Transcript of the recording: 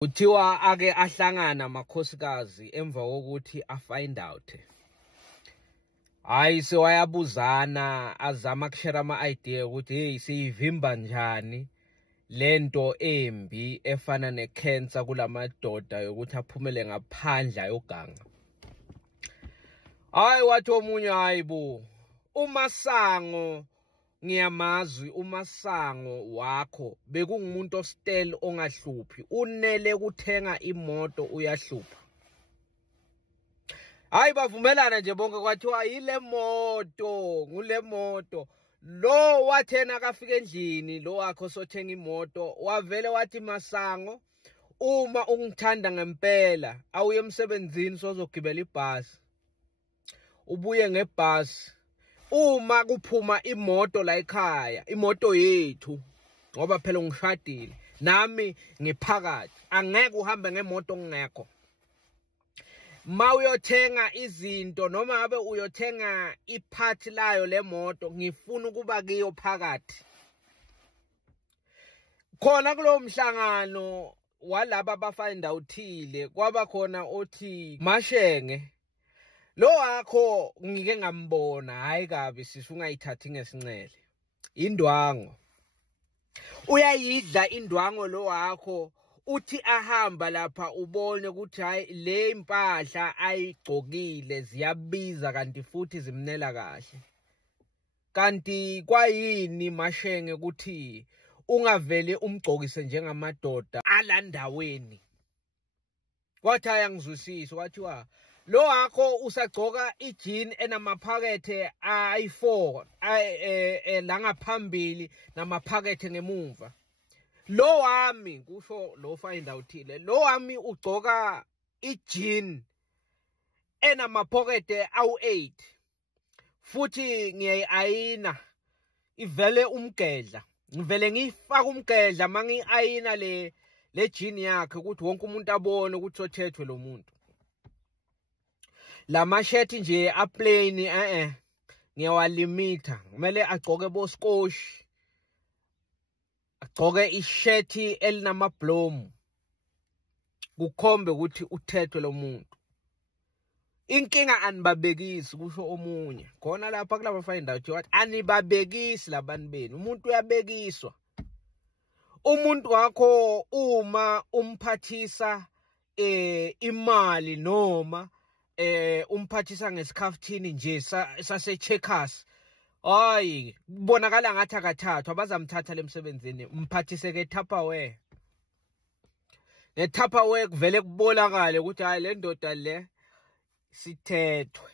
Kuthiwa ake ahlangana amakhosikazi emva kokuthi afind out. Hayi sewayabuzana azama kushare ama-idea ukuthi hey siyivimba njani lento embi efana necancer kulamadoda yokuthi aphumele ngaphandle ayoganga. Hayi wathi omunye hayibo uMasango ngiyamazi uMasango wakho bekungumuntu ostel ongahluphi unele kuthenga imoto uyahlupha. Hayi bavumelana nje bonke kwathiwa yile moto ngule moto lo wathena kafika endlini lo wakho sothenga imoto wavele wathi Masango uma ungithanda ngempela awuye emsebenzini sozogibela ibhasi ubuye ngebhasi uma kuphuma imoto la ekhaya imoto yethu ngoba phela ngishadile nami ngiphakathi angeke uhambe ngemoto ngekho. Ma uyothenga izinto noma ngabe uyothenga iphathi layo lemoto ngifuna ukuba kiyo phakathi. Khona kulo mhlangano walaba abafind outhile kwaba khona othi Mashenge lo wakho ngike ngambona hayi kabi sisi ungayithathi ngesincele indwango uyayidla indwango lo wakho uthi ahamba lapha ubone ukuthi hayi le impahla ayigcokile ziyabiza kanti futhi zimnela kahle. Kanti kwayini Mashenge ukuthi ungavele umgcokise njengamadoda alandaweni. Kwathi ayangizwisisa kwathiwa lo wakho usagcoka ijini enamaphakethe ayi4 la ngaphambili namaphakethe ngemuva. Lo wami kusho lo find outhile lo wami ugcoka ijini enamaphakethe awu8 futhi ngiyayina ivele umgedla ngivele ngifaka umgedla mangiayina le jini yakhe ukuthi wonke umuntu abone ukuthi sothethwe lo muntu. Lama shirt nje a plain ngiyawalimita kumele agcoke boskoshi agcoke ishirt elinamablomu kukhombe ukuthi uthethwe lo muntu. Inkinga anibabekisi kusho omunye khona lapha kulaba find out wathi anibabekisi labantu benu umuntu uyabekiswa. Umuntu wakho uma umphathisa imali noma umphathisa ngesikhaftini nje sase Checkers hayi kubonakala ngathi akathathwa bazamthatha lemsebenzini umphathise ke Tupperware. Ngetupperware kuvele kubonakale ukuthi hayi le ndoda le sithethwe.